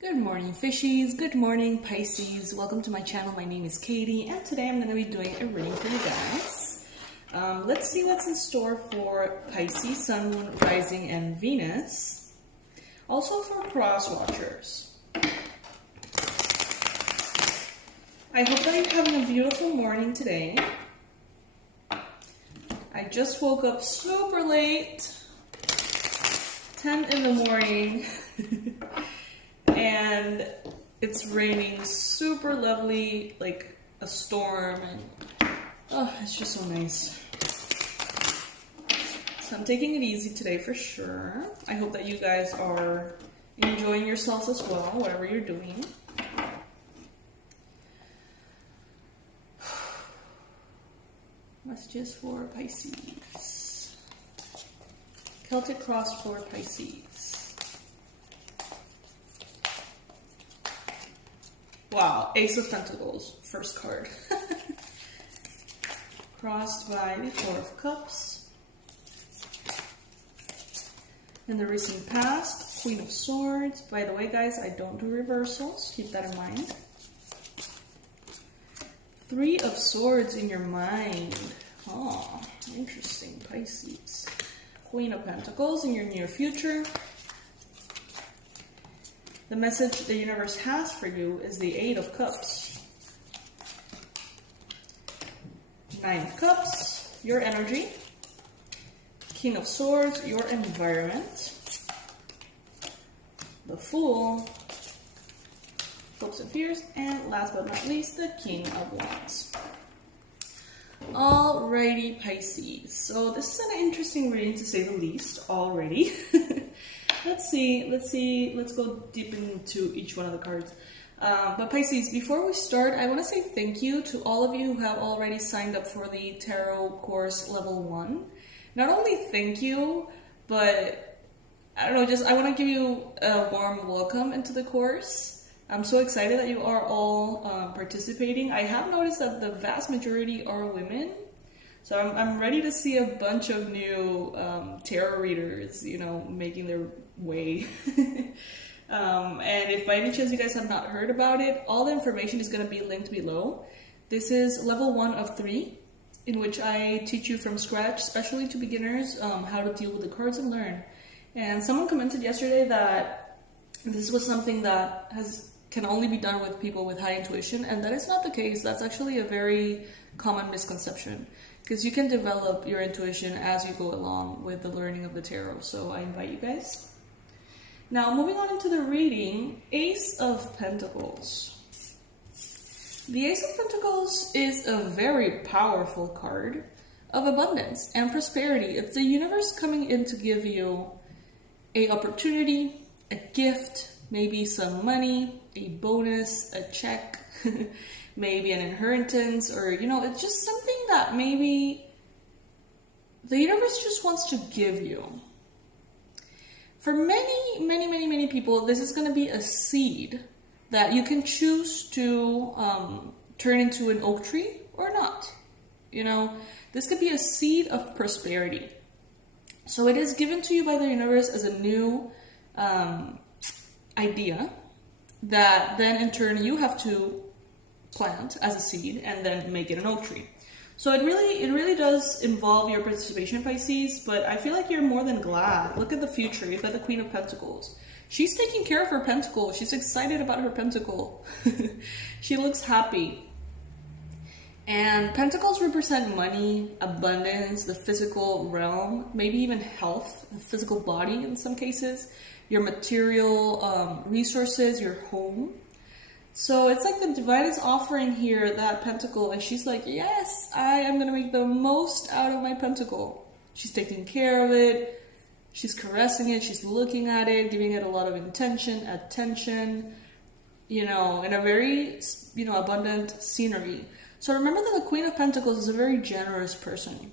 Good morning, fishies. Good morning, Pisces. Welcome to my channel. My name is Katie, and today I'm going to be doing a reading for you guys. Let's see what's in store for Pisces, Sun, Moon, Rising, and Venus. Also for cross watchers. I hope that you're having a beautiful morning today. I just woke up super late, 10 in the morning. And it's raining super lovely, like a storm, and oh, it's just so nice. So I'm taking it easy today for sure. I hope that you guys are enjoying yourselves as well, whatever you're doing. Messages for Pisces. Celtic Cross for Pisces. Wow, Ace of Pentacles, first card. Crossed by the Four of Cups. In the recent past, Queen of Swords. By the way, guys, I don't do reversals. Keep that in mind. Three of Swords in your mind. Oh, interesting, Pisces. Queen of Pentacles in your near future. The message the universe has for you is the Eight of Cups. Nine of Cups, your energy. King of Swords, your environment. The Fool, hopes and fears, and last but not least, the King of Wands. Alrighty, Pisces. So this is an interesting reading to say the least already. Let's go deep into each one of the cards. But Pisces, before we start, I want to say thank you to all of you who have already signed up for the Tarot course level 1. Not only thank you, but I don't know, I want to give you a warm welcome into the course. I'm so excited that you are all participating. I have noticed that the vast majority are women. So I'm ready to see a bunch of new tarot readers, making their way. And if by any chance you guys have not heard about it, all the information is going to be linked below. This is level 1 of 3, in which I teach you from scratch, especially to beginners, how to deal with the cards and learn. And someone commented yesterday that this was something that can only be done with people with high intuition, and that is not the case. That's actually a very common misconception, because you can develop your intuition as you go along with the learning of the tarot. So I invite you guys. Now, moving on into the reading, Ace of Pentacles. The Ace of Pentacles is a very powerful card of abundance and prosperity. It's the universe coming in to give you an opportunity, a gift, maybe some money, a bonus, a check, maybe an inheritance, or, it's just something that maybe the universe just wants to give you. For many people, this is going to be a seed that you can choose to turn into an oak tree or not. This could be a seed of prosperity. So it is given to you by the universe as a new idea that then in turn you have to plant as a seed and then make it an oak tree. So it really does involve your participation, Pisces, but I feel like you're more than glad. Look at the future. You've got the Queen of Pentacles. She's taking care of her pentacle. She's excited about her pentacle. She looks happy. And pentacles represent money, abundance, the physical realm, maybe even health, the physical body in some cases, your material resources, your home. So it's like the divine is offering here that pentacle, and she's like, yes, I am going to make the most out of my pentacle. She's taking care of it. She's caressing it. She's looking at it, giving it a lot of attention, in a very, abundant scenery. So remember that the Queen of Pentacles is a very generous person.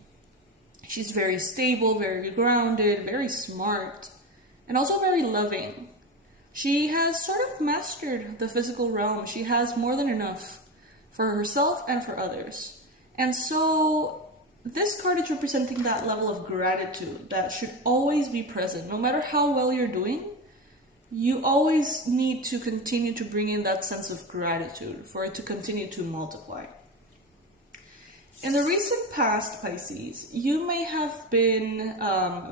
She's very stable, very grounded, very smart, and also very loving. She has sort of mastered the physical realm. She has more than enough for herself and for others. And so this card is representing that level of gratitude that should always be present. No matter how well you're doing, you always need to continue to bring in that sense of gratitude for it to continue to multiply. In the recent past, Pisces, you may have been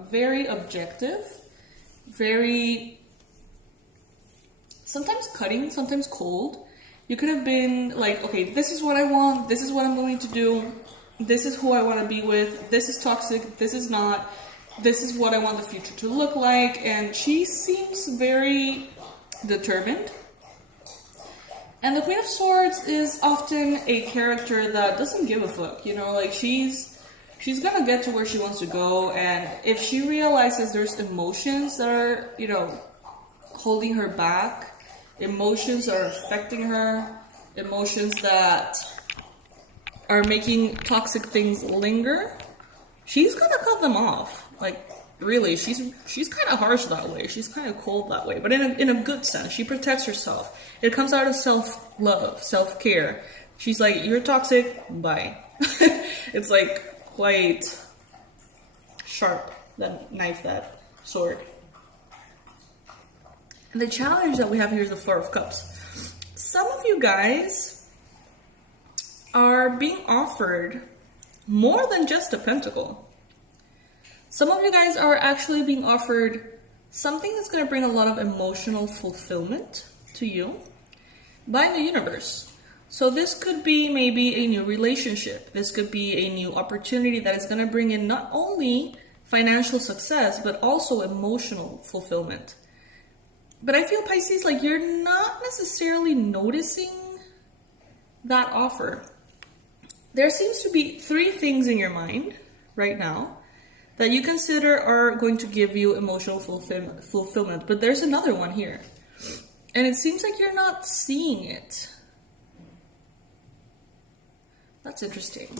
very objective, very sometimes cutting, sometimes cold. You could have been like, okay, this is what I want, this is what I'm willing to do, this is who I want to be with, this is toxic, this is not, this is what I want the future to look like. And she seems very determined. And the Queen of Swords is often a character that doesn't give a fuck, you know, like she's gonna get to where she wants to go. And if she realizes there's emotions that are, you know, holding her back, emotions that are affecting her, emotions that are making toxic things linger, she's gonna cut them off. Like, really, she's kind of harsh that way. She's kind of cold that way, but in a good sense. She protects herself. It comes out of self-love, self-care. She's like, you're toxic, bye. It's like quite sharp, that knife, that sword. And the challenge that we have here is the Four of Cups. Some of you guys are being offered more than just a pentacle. Some of you guys are actually being offered something that's going to bring a lot of emotional fulfillment to you by the universe. So this could be maybe a new relationship. This could be a new opportunity that is going to bring in not only financial success, but also emotional fulfillment. But I feel, Pisces, like you're not necessarily noticing that offer. There seems to be 3 things in your mind right now that you consider are going to give you emotional fulfillment. But there's another one here. And it seems like you're not seeing it. That's interesting.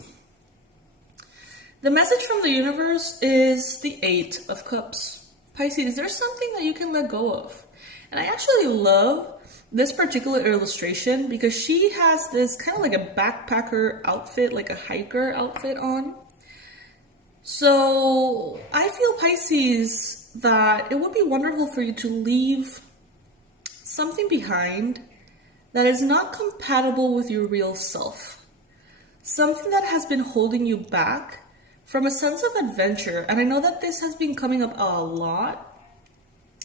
The message from the universe is the 8 of Cups. Pisces, there's something that you can let go of. And I actually love this particular illustration because she has this kind of like a backpacker outfit, like a hiker outfit on. So I feel, Pisces, that it would be wonderful for you to leave something behind that is not compatible with your real self. Something that has been holding you back from a sense of adventure. And I know that this has been coming up a lot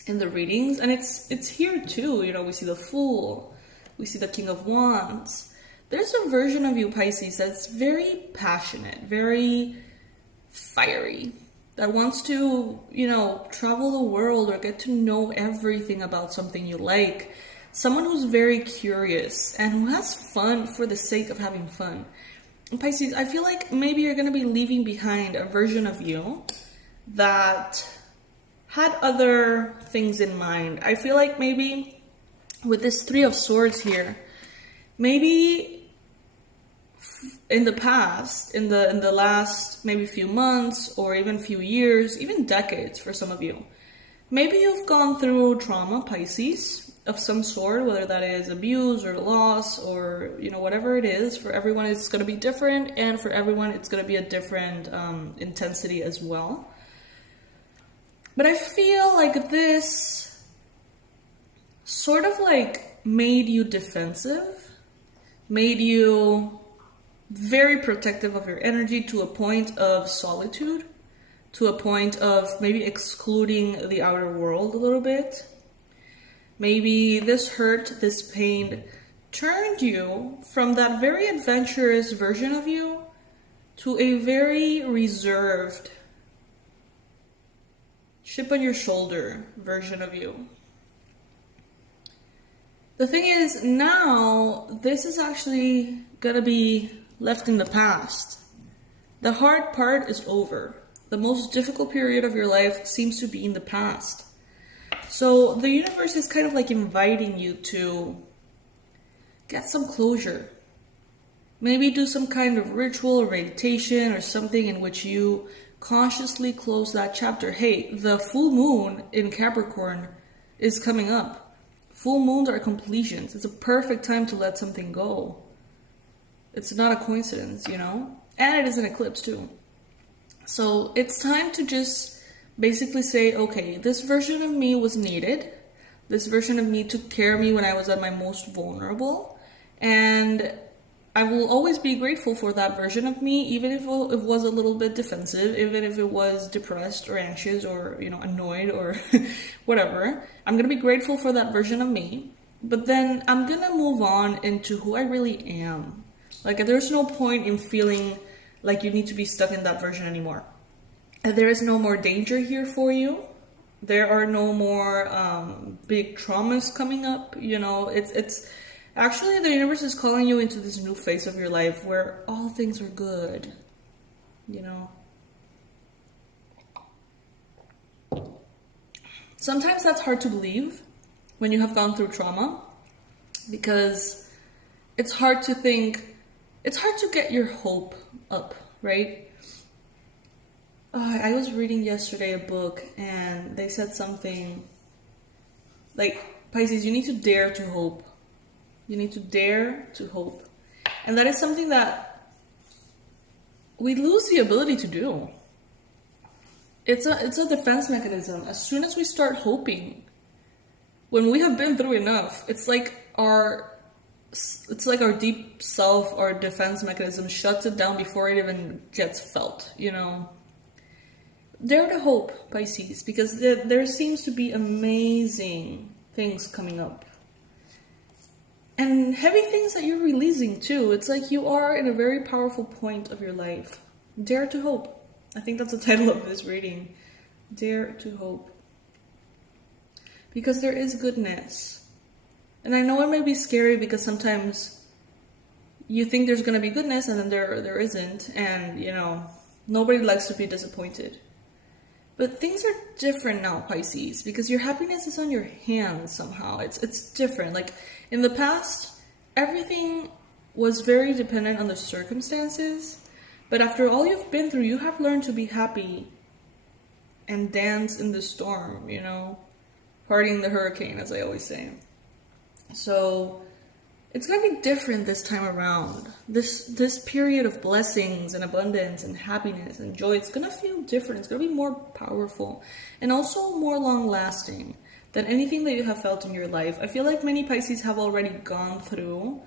in the readings, and it's here too. You know, we see the Fool, we see the King of Wands. There's a version of you, Pisces, that's very passionate, very fiery, that wants to, you know, travel the world or get to know everything about something you like. Someone who's very curious and who has fun for the sake of having fun. And Pisces, I feel like maybe you're going to be leaving behind a version of you that had other things in mind. I feel like maybe with this 3 of Swords here, maybe in the past, in the last maybe few months or even few years, even decades for some of you, maybe you've gone through trauma, Pisces, of some sort, whether that is abuse or loss or, you know, whatever it is. For everyone it's going to be different, and for everyone it's going to be a different intensity as well. But I feel like this sort of like made you defensive, made you very protective of your energy to a point of solitude, to a point of maybe excluding the outer world a little bit. Maybe this hurt, this pain turned you from that very adventurous version of you to a very reserved, chip on your shoulder version of you. The thing is, now this is actually gonna be left in the past. The hard part is over. The most difficult period of your life seems to be in the past. So the universe is kind of like inviting you to get some closure. Maybe do some kind of ritual or meditation or something in which you consciously close that chapter. Hey, the full moon in Capricorn is coming up. Full moons are completions. It's a perfect time to let something go. It's not a coincidence, you know? And it is an eclipse too. So it's time to just basically say, okay, this version of me was needed. This version of me took care of me when I was at my most vulnerable. And I will always be grateful for that version of me, even if it was a little bit defensive, even if it was depressed or anxious or, annoyed or whatever. I'm going to be grateful for that version of me. But then I'm going to move on into who I really am. Like, there's no point in feeling like you need to be stuck in that version anymore. There is no more danger here for you. There are no more big traumas coming up. It's actually, the universe is calling you into this new phase of your life where all things are good. Sometimes that's hard to believe when you have gone through trauma, because it's hard to get your hope up, right? I was reading yesterday a book and they said something like, Pisces, you need to dare to hope. You need to dare to hope. And that is something that we lose the ability to do. It's a defense mechanism. As soon as we start hoping, when we have been through enough, it's like our deep self, our defense mechanism shuts it down before it even gets felt, Dare to hope, Pisces, because there seems to be amazing things coming up. And heavy things that you're releasing too. It's like you are in a very powerful point of your life. Dare to hope. I think that's the title of this reading. Dare to hope. Because there is goodness. And I know it may be scary because sometimes you think there's going to be goodness and then there isn't. And, nobody likes to be disappointed. But things are different now, Pisces, because your happiness is on your hands somehow. It's different. Like, in the past, everything was very dependent on the circumstances. But after all you've been through, you have learned to be happy and dance in the storm, partying the hurricane, as I always say. So it's going to be different this time around. This period of blessings and abundance and happiness and joy, it's going to feel different. It's going to be more powerful and also more long-lasting than anything that you have felt in your life. I feel like many Pisces have already gone through,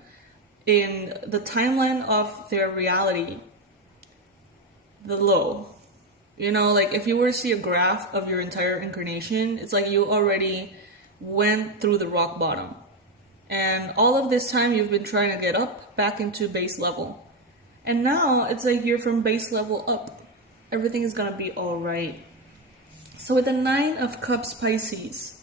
in the timeline of their reality, the low. Like if you were to see a graph of your entire incarnation, it's like you already went through the rock bottom. And all of this time you've been trying to get up back into base level. And now it's like you're from base level up. Everything is going to be all right. So with the 9 of Cups, Pisces,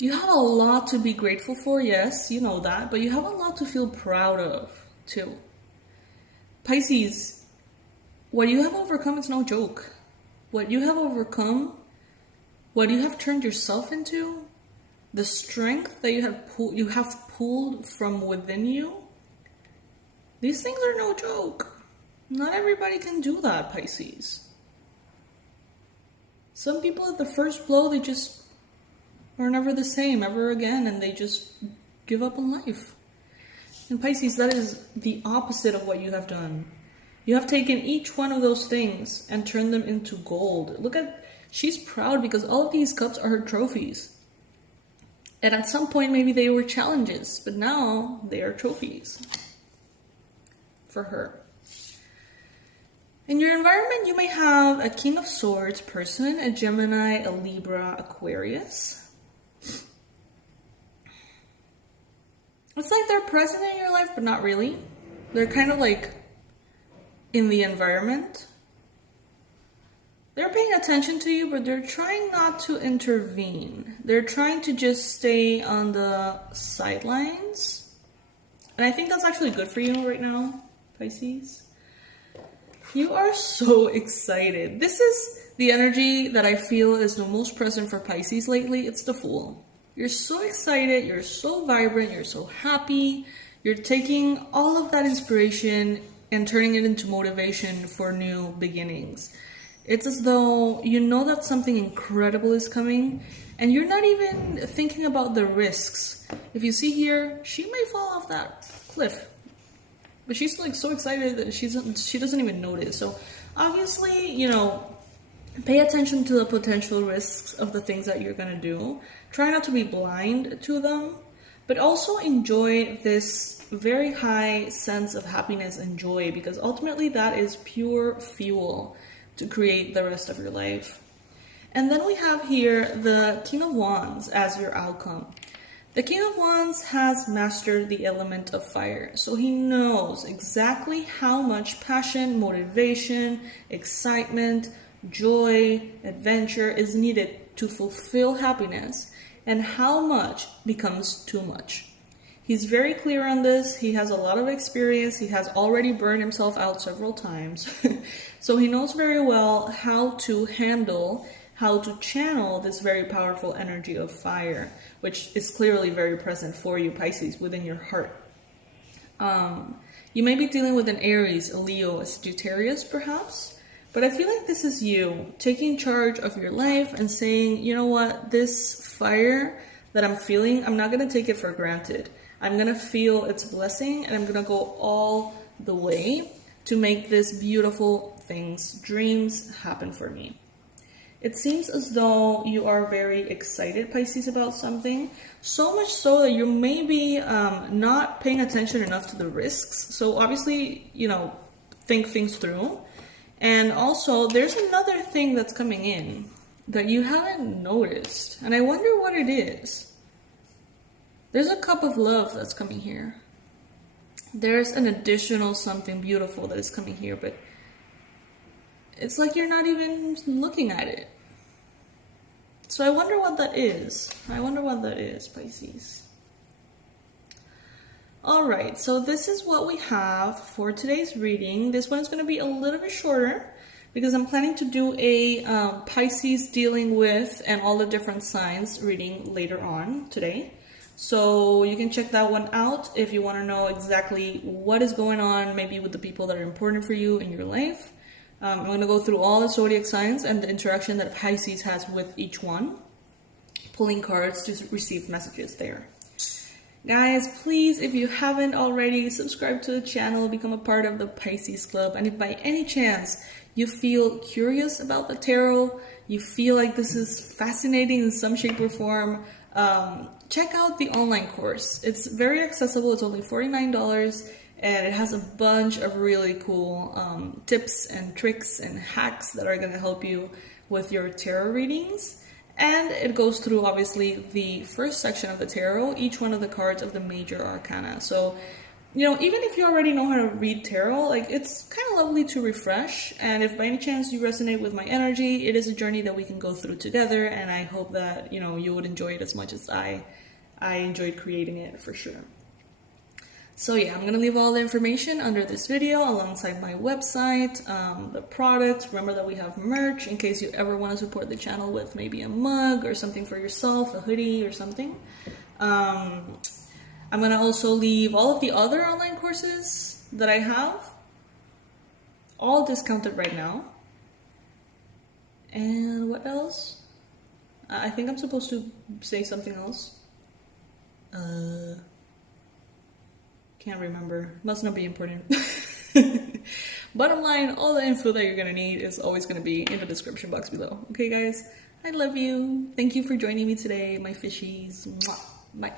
you have a lot to be grateful for. Yes, you know that. But you have a lot to feel proud of too. Pisces, what you have overcome is no joke. What you have overcome, what you have turned yourself into, the strength that you have pulled from within you, these things are no joke. Not everybody can do that, Pisces. Some people at the first blow, they just are never the same ever again, and they just give up on life. And Pisces, that is the opposite of what you have done. You have taken each one of those things and turned them into gold. Look at, she's proud because all of these cups are her trophies. And at some point, maybe they were challenges, but now they are trophies for her. In your environment, you may have a King of Swords person, a Gemini, a Libra, Aquarius. It's like they're present in your life, but not really. They're kind of like in the environment. They're paying attention to you, but they're trying not to intervene. They're trying to just stay on the sidelines. And I think that's actually good for you right now, Pisces. You are so excited. This is the energy that I feel is the most present for Pisces lately. It's the Fool. You're so excited. You're so vibrant. You're so happy. You're taking all of that inspiration and turning it into motivation for new beginnings. It's as though you know that something incredible is coming and you're not even thinking about the risks. If you see here, she may fall off that cliff. But she's like so excited that she doesn't even notice. So obviously, Pay attention to the potential risks of the things that you're going to do. Try not to be blind to them, but also enjoy this very high sense of happiness and joy, because ultimately that is pure fuel to create the rest of your life. And then we have here the King of Wands as your outcome. The King of Wands has mastered the element of fire, so he knows exactly how much passion, motivation, excitement, joy, adventure is needed to fulfill happiness, and how much becomes too much. He's very clear on this. He has a lot of experience. He has already burned himself out several times. So he knows very well how to handle, how to channel this very powerful energy of fire, which is clearly very present for you, Pisces, within your heart. You may be dealing with an Aries, a Leo, a Sagittarius perhaps. But I feel like this is you taking charge of your life and saying, you know what, this fire that I'm feeling, I'm not going to take it for granted. I'm going to feel its blessing, and I'm going to go all the way to make this beautiful things, dreams happen for me. It seems as though you are very excited, Pisces, about something. So much so that you may be not paying attention enough to the risks. So obviously, think things through. And also, there's another thing that's coming in that you haven't noticed. And I wonder what it is. There's a cup of love that's coming here. There's an additional something beautiful that is coming here, but it's like you're not even looking at it. So I wonder what that is. Pisces. Alright, so this is what we have for today's reading. This one is going to be a little bit shorter because I'm planning to do a Pisces dealing with and all the different signs reading later on today. So you can check that one out if you want to know exactly what is going on, maybe with the people that are important for you in your life. I'm going to go through all the zodiac signs and the interaction that Pisces has with each one, pulling cards to receive messages there. Guys, please, if you haven't already, subscribe to the channel, become a part of the Pisces Club. And if by any chance you feel curious about the tarot, you feel like this is fascinating in some shape or form, check out the online course. It's very accessible. It's only $49, and it has a bunch of really cool tips and tricks and hacks that are going to help you with your tarot readings. And it goes through, obviously, the first section of the tarot, each one of the cards of the major arcana. So, even if you already know how to read tarot, it's kind of lovely to refresh. And if by any chance you resonate with my energy, it is a journey that we can go through together. And I hope that, you would enjoy it as much as I enjoyed creating it, for sure. So yeah, I'm going to leave all the information under this video alongside my website, the products. Remember that we have merch in case you ever want to support the channel with maybe a mug or something for yourself, a hoodie or something. I'm going to also leave all of the other online courses that I have, all discounted right now. And what else? I think I'm supposed to say something else. Can't remember. Must not be important. Bottom line, all the info that you're going to need is always going to be in the description box below. Okay, guys? I love you. Thank you for joining me today, my fishies. Mwah. Bye.